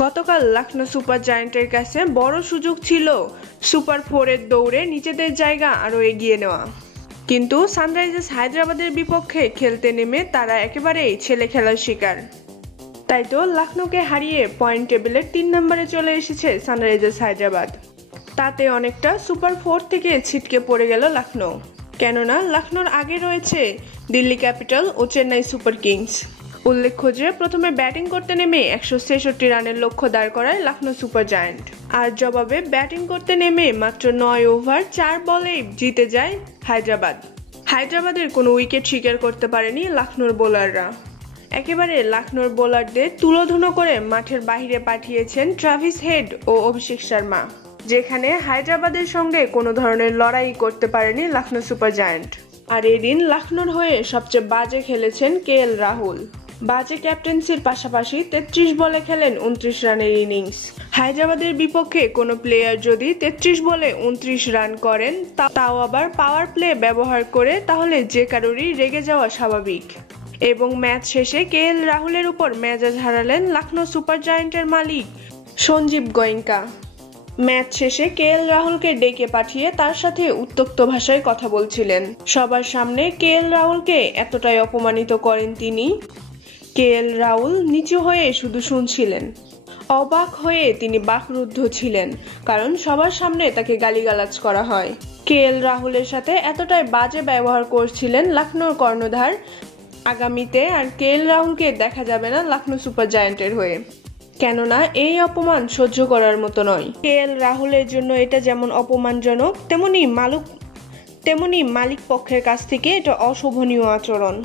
গতকাল লখনৌ সুপার জায়ান্টের কাছে বড় সুযোগ ছিল সুপার 4-এর দৌড়ে নিজেদের জায়গা আরও এগিয়ে নেওয়া, কিন্তু সানরাইজার্স হায়দ্রাবাদের বিপক্ষে খেলতে নেমে তারা একেবারেই ছেলে খেলার শিকার। তাই তো লখনৌকে হারিয়ে পয়েন্ট টেবিলের 3 নম্বরে চলে এসেছে সানরাইজার্স হায়দ্রাবাদ। তাতে অনেকটা সুপার 4 থেকে ছিটকে পড়ে গেল লখনৌ, কেননা লখনৌর আগে রয়েছে দিল্লি ক্যাপিটাল ও চেন্নাই সুপার কিংস। উল্লেখ্য যে প্রথমে ব্যাটিং করতে নেমে 166 রানের লক্ষ্য দাঁড় করায় লখনৌ সুপার জায়ান্ট, আর জবাবে ব্যাটিং করতে নেমে মাত্র 9 ওভার 4 বলেই জিতে যায় হায়দ্রাবাদ। হায়দ্রাবাদের কোনো উইকেট শিকার করতে পারেনি লখনৌর বোলাররা। একেবারে লখনৌর বোলারদের তুলোধুনো করে মাঠের বাইরে পাঠিয়েছেন ট্রাভিস হেড ও অভিষেক শর্মা, যেখানে হায়দ্রাবাদের সঙ্গে কোনো ধরনের লড়াই করতে পারেনি লখনৌ সুপার জায়ান্ট। আর এদিন লখনৌর হয়ে সবচেয়ে বাজে খেলেছেন কেএল রাহুল। বাজে ক্যাপ্টেন্সির পাশাপাশি 33 বলে খেলেন 29 রানের ইনিংস। হায়দ্রাবাদের বিপক্ষে কোনো প্লেয়ার যদি 33 বলে 29 রান করেন, তাও আবার পাওয়ার প্লে ব্যবহার করে, তাহলে যে কারোরই রেগে যাওয়া স্বাভাবিক। এবং ম্যাচ শেষে কেএল রাহুলের উপর মেজাজ হারালেন লখনৌ সুপার জায়ান্টের মালিক সঞ্জীব গোয়েঙ্কা। ম্যাচ শেষে কেএল রাহুলকে ডেকে পাঠিয়ে তার সাথে উত্তক্ত ভাষায় কথা বলছিলেন। সবার সামনে কেএল রাহুলকে এতটাই অপমানিত করেন তিনি। কেএল রাহুল নিচু হয়ে শুধু শুনছিলেন। অবাক হয়ে তিনি বাকরুদ্ধ ছিলেন, কারণ সবার সামনে তাকে গালিগালাজ করা হয়। কেএল রাহুলের সাথে এতটাই বাজে ব্যবহার করছিলেন লখনৌর কর্ণধার। আগামীতে আর কেএল রাহুলকে দেখা যাবে না লখনৌ সুপার জায়ান্টের হয়ে, কেননা এই অপমান সহ্য করার মতো নয়। কেএল রাহুলের জন্য এটা যেমন অপমানজনক, তেমনি মালিক পক্ষের কাছ থেকে এটা অশোভনীয় আচরণ।